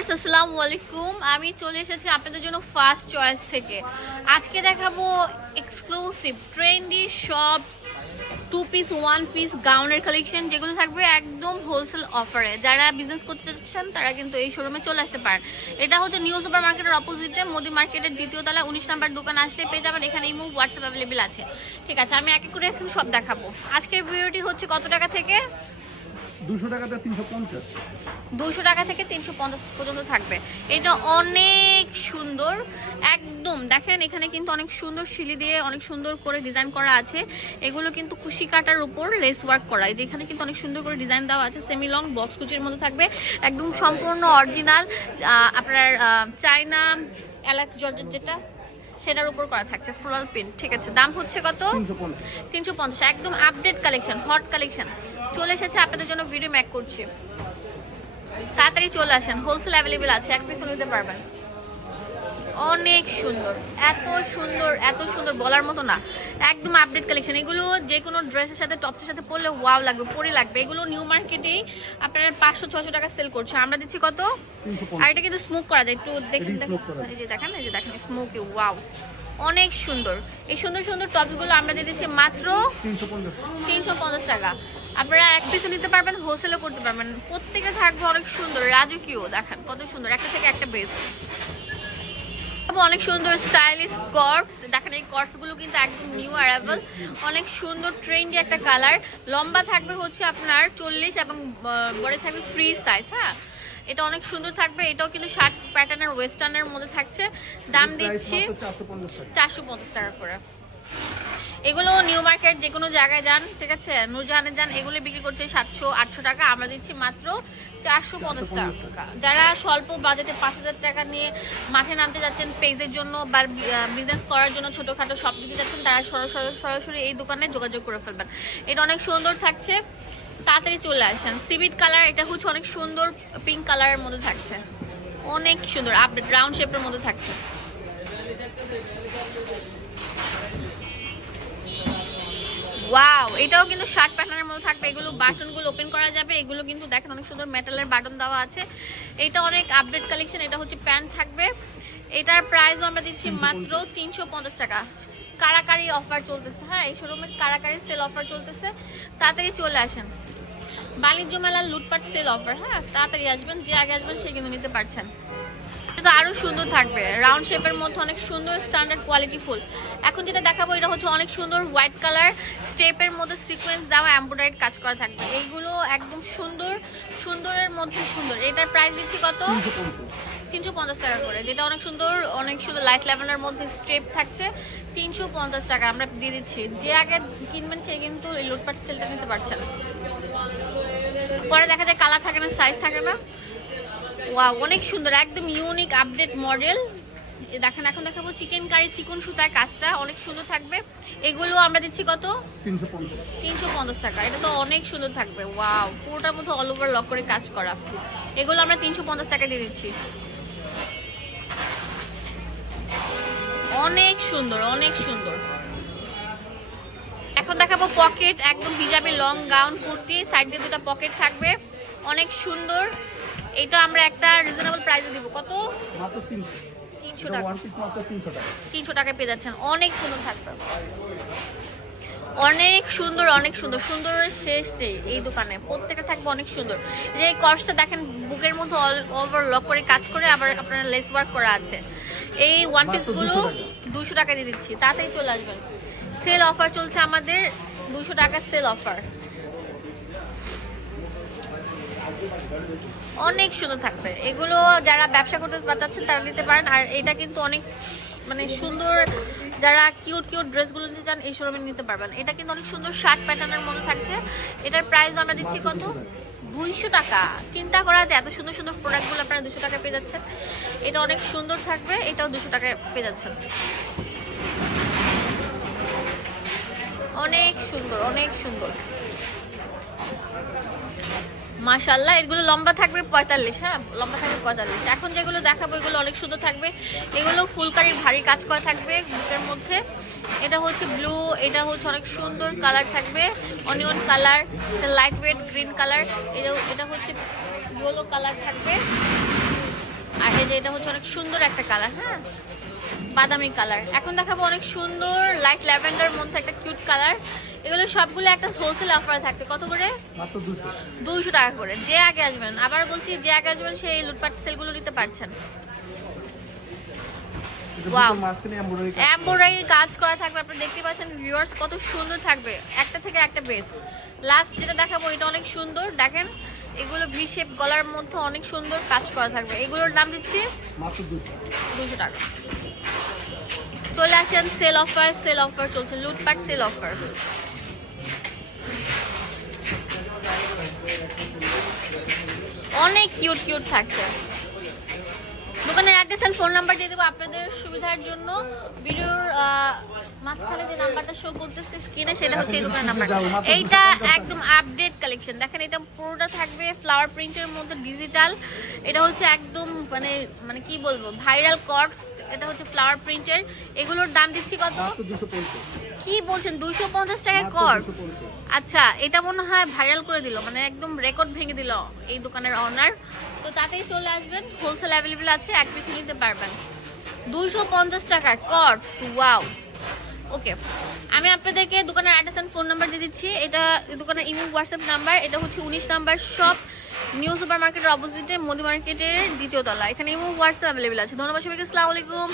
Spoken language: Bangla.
ভিউয়ার্স, আসসালামু আলাইকুম। আমি চলে এসেছি আপনাদের জন্য ফার্স্ট চয়েস থেকে। আজকে দেখাবো এক্সক্লুসিভ ট্রেন্ডি সব টু পিস ওয়ান পিস গাউনের কালেকশন যেগুলো থাকবে একদম হোলসেল অফারে যারা বিজনেস করতে চাচ্ছেন, তারা কিন্তু এই শোরুমে চলে আসতে পারেন। এটা হচ্ছে নিউ সুপার মার্কেটের অপোজিটে মোদি মার্কেটের দ্বিতীয় তলা উনিশ নাম্বার দোকান আসলে পেয়ে যাবেন। এখানে ইমো হোয়াটসঅ্যাপ অ্যাভেলেবেল আছে। ঠিক আছে, আমি এক এক করে এখন সব দেখাবো। আজকের ভিডিওটি হচ্ছে কত টাকা থেকে? দুশো টাকাতে তিনশো পঞ্চাশ। দুশো টাকা থেকে তিনশো পঞ্চাশ পর্যন্ত থাকবে। এটা অনেক সুন্দর একদম। দেখেন এখানে কিন্তু অনেক সুন্দর শিলি দিয়ে অনেক সুন্দর করে ডিজাইন করা আছে। এগুলো কিন্তু কুশি কাটার উপর লেস ওয়ার্ক করা। এই যে এখানে কিন্তু অনেক সুন্দর করে ডিজাইন দেওয়া আছে। সেমি লং বক্স কুচির মধ্যে থাকবে। একদম সম্পূর্ণ অরিজিনাল আপনার চায়না এলাচ জর্জের যেটা সেটার উপর করা থাকছে ফ্লোরাল প্রিন্ট ঠিক আছে দাম হচ্ছে কত? তিনশো পঞ্চাশ। একদম আপডেট কালেকশন হট কালেকশন চলে এসেছে আপনাদের জন্য ভিডিও ম্যাক করছি। তাড়াতাড়ি চলে আসেন হোলসেল অ্যাভেলেবেল আছে এক পিসও নিতে পারবেন। অনেক সুন্দর এত সুন্দর এত সুন্দর বলার মতো না। একদম আপডেট কালেকশন এগুলো যে কোনো ড্রেসের সাথে টপসের সাথে পরলে ওয়াও লাগবে পরে লাগবে। এগুলো নিউ মার্কেটেই আপনারা পাঁচশো ছশো টাকা সেল করছে। আমরা দিচ্ছি কত? আর এটা কিন্তু স্মোক করা যায়। একটু দেখেন দেখেন এই যে দেখেন স্মোকি ওয়াও অনেক সুন্দর। এই সুন্দর সুন্দর টপসগুলো আমরা দিয়ে দিচ্ছি মাত্র তিনশো পঞ্চাশ টাকা। আপনারা এক পিসও নিতে পারবেন হোলসেলও করতে পারবেন। প্রত্যেকে থাকবে অনেক সুন্দর, রাজকীয়, দেখেন কত সুন্দর, একটা থেকে একটা বেস্ট অনেক সুন্দর স্টাইলিশ কর্ডস দেখেন এই কর্ডসগুলো কিন্তু একদম নিউ অ্যারাইভাল অনেক সুন্দর ট্রেন্ডি একটা কালার লম্বা থাকবে হচ্ছে আপনার চল্লিশ এবং বড় থাকবে ফ্রি সাইজ হ্যাঁ? এটা অনেক সুন্দর থাকবে। এটাও কিন্তু শার্ট প্যাটার্নের ওয়েস্টার্নের মধ্যে থাকছে। দাম দিচ্ছি চারশো পঞ্চাশ টাকা। করে। এগুলো নিউ মার্কেট যে কোনো জায়গায় যান ঠিক আছে? নুরজাহানে যান এগুলো বিক্রি করছে সাতশো আটশো টাকা। আমরা দিচ্ছি মাত্র চারশো পঞ্চাশ টাকা। যারা স্বল্প বাজেটে পাঁচ হাজার টাকা নিয়ে মাঠে নামতে যাচ্ছেন পেজের জন্য বা বিজনেস করার জন্য ছোটোখাটো সব দিতে যাচ্ছেন তারা সরাসরি সরাসরি এই দোকানে যোগাযোগ করে ফেলবেন। এটা অনেক সুন্দর থাকছে। তাড়াতাড়ি চলে আসেন। সিভিট কালার এটা হচ্ছে অনেক সুন্দর পিঙ্ক কালারের মধ্যে থাকছে। অনেক সুন্দর আপডেট রাউন্ড শেপের মধ্যে থাকছে। ওয়াও এটাও কিন্তু শার্ট প্যাটার্নের মধ্যে থাকবে। এগুলো বাটনগুলো ওপেন করা যাবে। এগুলো কিন্তু দেখেন অনেক সুন্দর মেটালের বাটন দেওয়া আছে। এটা অনেক আপডেট কালেকশন এটা হচ্ছে প্যান্ট থাকবে। এটার প্রাইসও আমরা দিচ্ছি মাত্র তিনশো পঞ্চাশ টাকা। কারাকারি অফার চলতেছে। হ্যাঁ এই শোরুমে কারাকারি সেল অফার চলতেছে। তাড়াতাড়ি চলে আসেন। বাণিজ্য মেলার লুটপাট সেল অফার হ্যাঁ? তাড়াতাড়ি আসবেন, যে আগে আসবেন সে কিন্তু নিতে পারছেন। এটা আরও সুন্দর থাকবে। রাউন্ড শেপের মধ্যে অনেক সুন্দর স্ট্যান্ডার্ড কোয়ালিটি ফুল। এখন যেটা দেখাবো, এটা হচ্ছে অনেক সুন্দর হোয়াইট কালার স্টেপের মধ্যে সিকোয়েন্স দেওয়া এমব্রয়ডারি কাজ করা থাকবে। এইগুলো একদম সুন্দর সুন্দরের মধ্যে সুন্দর। এটার প্রাইস দিচ্ছি কত? তিনশো পঞ্চাশ টাকা করে। যেটা অনেক সুন্দর অনেক সুন্দর লাইট লেভেলের মধ্যে স্টেপ থাকছে, তিনশো পঞ্চাশ টাকা আমরা দিয়ে দিচ্ছি। যে আগে কিনবেন সে কিন্তু লুটপাট সেলটা নিতে পারছেন পরে দেখা যায় কালার থাকে না সাইজ থাকে না। ওয়াও অনেক সুন্দর একদম ইউনিক আপডেট মডেল দেখেন এখন দেখাবো চিকেন কারি চিকন সুতার কাজটা অনেক সুন্দর থাকবে। এগুলো আমরা দিচ্ছি কত? তিনশো পঞ্চাশ। তিনশো পঞ্চাশ টাকা এটা তো অনেক সুন্দর থাকবে। ওয়াও পুরোটার মধ্যে অল ওভার লক করে কাজ করা। এগুলো আমরা তিনশো পঞ্চাশ টাকা দিয়ে দিচ্ছি। অনেক সুন্দর অনেক সুন্দর। এখন দেখাবো পকেট একদম হিজাবি লং গাউন কুর্তি সাইড দিয়ে দুটো পকেট থাকবে। অনেক সুন্দর। এটা আমরা একটা রিজনেবল প্রাইসে দিব। কত? তিনশো। টাকা। তিনশো টাকা। পেয়ে যাচ্ছেন। অনেক সুন্দর থাকবে। অনেক সুন্দর অনেক সুন্দর। সুন্দরের শেষ নেই এই দোকানে। প্রত্যেকটা থাকবে অনেক সুন্দর। যে এই কর্সটা দেখেন বুকের মধ্যে অল ওভার লক করে কাজ করে আবার আপনার লেস ওয়ার্ক করা আছে। এই ওয়ান পিসগুলো 200 টাকা। দুশো টাকা দিয়ে দিচ্ছি। তাড়াতাড়ি চলে আসবেন। সেল অফার চলছে আমাদের দুশো টাকা সেল অফার। অনেক সুন্দর থাকবে। এগুলো যারা ব্যবসা করতে চাচ্ছেন তারা নিতে পারেন, আর এটা কিন্তু অনেক মানে সুন্দর, যারা কিউট কিউট ড্রেসগুলো নিতে চান, এই শোরুমে নিতে পারবেন। এটা কিন্তু অনেক সুন্দর শার্ট প্যাটার্নের মধ্যে থাকছে। এটার প্রাইস আমরা দিচ্ছি কত? দুইশো টাকা। চিন্তা করা এত সুন্দর সুন্দর প্রোডাক্টগুলো আপনারা দুশো টাকা পেয়ে যাচ্ছেন। এটা অনেক সুন্দর থাকবে, এটাও দুশো টাকায় পেয়ে যাচ্ছেন। অনেক সুন্দর অনেক সুন্দর। মাশাল্লাহ এগুলো লম্বা থাকবে পঁয়তাল্লিশ হ্যাঁ? লম্বা থাকবে পঁয়তাল্লিশ। এখন যেগুলো দেখাবো, এগুলো অনেক সুন্দর থাকবে। এগুলো ফুলকারির ভারী কাজ করা থাকবে বুকের মধ্যে। এটা হচ্ছে ব্লু, এটা হচ্ছে অনেক সুন্দর কালার থাকবে। অনিয়ন কালার, এটা লাইট ওয়েট গ্রিন কালার এটা এটা হচ্ছে ইয়েলো কালার থাকবে। আর যে এটা হচ্ছে অনেক সুন্দর একটা কালার হ্যাঁ? বাদামি কালার। এখন দেখাবো অনেক সুন্দর লাইট ল্যাভেন্ডার মধ্যে একটা কিউট কালার এগুলো সবগুলো একটা হোলসেল অফারে থাকবে। কত করে? দুশো দুইশো। টাকা করে। যে আগে আসবেন। আবার বলছি যে আগে আসবেন সেই লুটপাট সেলগুলো নিতে পারছেন। এমব্রয়ডারির কাজ করা। থাকবে। আপনারা দেখতে পাচ্ছেন ভিউয়ার্স কত সুন্দর থাকবে। একটা থেকে একটা বেস্ট লাস্ট যেটা দেখাবো এটা অনেক সুন্দর। দেখেন এগুলো ভি শেপ গলার মধ্যে অনেক সুন্দর কাজ করা থাকবে। এগুলোর দাম দিচ্ছি দুশো টাকা। চলে আসেন সেল অফার সেল অফার চলছে। লুটপাট সেল অফার অনেক কিউট কিউট থাকছে। দোকানের অ্যাড্রেস আর ফোন নাম্বার দিয়ে দেবো আপনাদের সুবিধার জন্য। ভিডিওর মাঝখানে যে নাম্বারটা শো করতেছে স্ক্রিনে সেটা হচ্ছে এই দোকানের নাম্বার এইটা একদম আপডেট কালেকশন দেখেন, এটা পুরোটা থাকবে ফ্লাওয়ার প্রিন্টের মধ্যে ডিজিটাল এটা হচ্ছে একদম মানে মানে কি বলব ভাইরাল কর্ডস এটা হচ্ছে ফ্লাওয়ার প্রিন্টের এগুলোর দাম দিচ্ছি কত? কি বলছেন? দুইশো পঞ্চাশ মাত্র কর। আচ্ছা এটা মনে হয় ভাইরাল করে দিল মানে একদম রেকর্ড ভেঙে দিল এই দোকানের অনার তো তাতেই চলে আসবেন হোলসেল অ্যাভেলেবেল আছে এক পিছু নিতে পারবেন। দুইশো পঞ্চাশ টাকা কর্স ওয়াও ওকে আমি আপনাদেরকে দোকানের অ্যাড্রেস অ্যান্ড ফোন নাম্বার দিয়ে দিচ্ছি। এটা দোকানের ইমেল হোয়াটসঅ্যাপ নাম্বার এটা হচ্ছে উনিশ নাম্বার শপ নিউ সুপার মার্কেটের অপোজিটে মোদি মার্কেটের দ্বিতীয় তলা। এখানে ইমো হোয়াটসঅ্যাপ অ্যাভেলেবেল আছে। ধন্যবাদ সবাইকে আসসালামু আলাইকুম।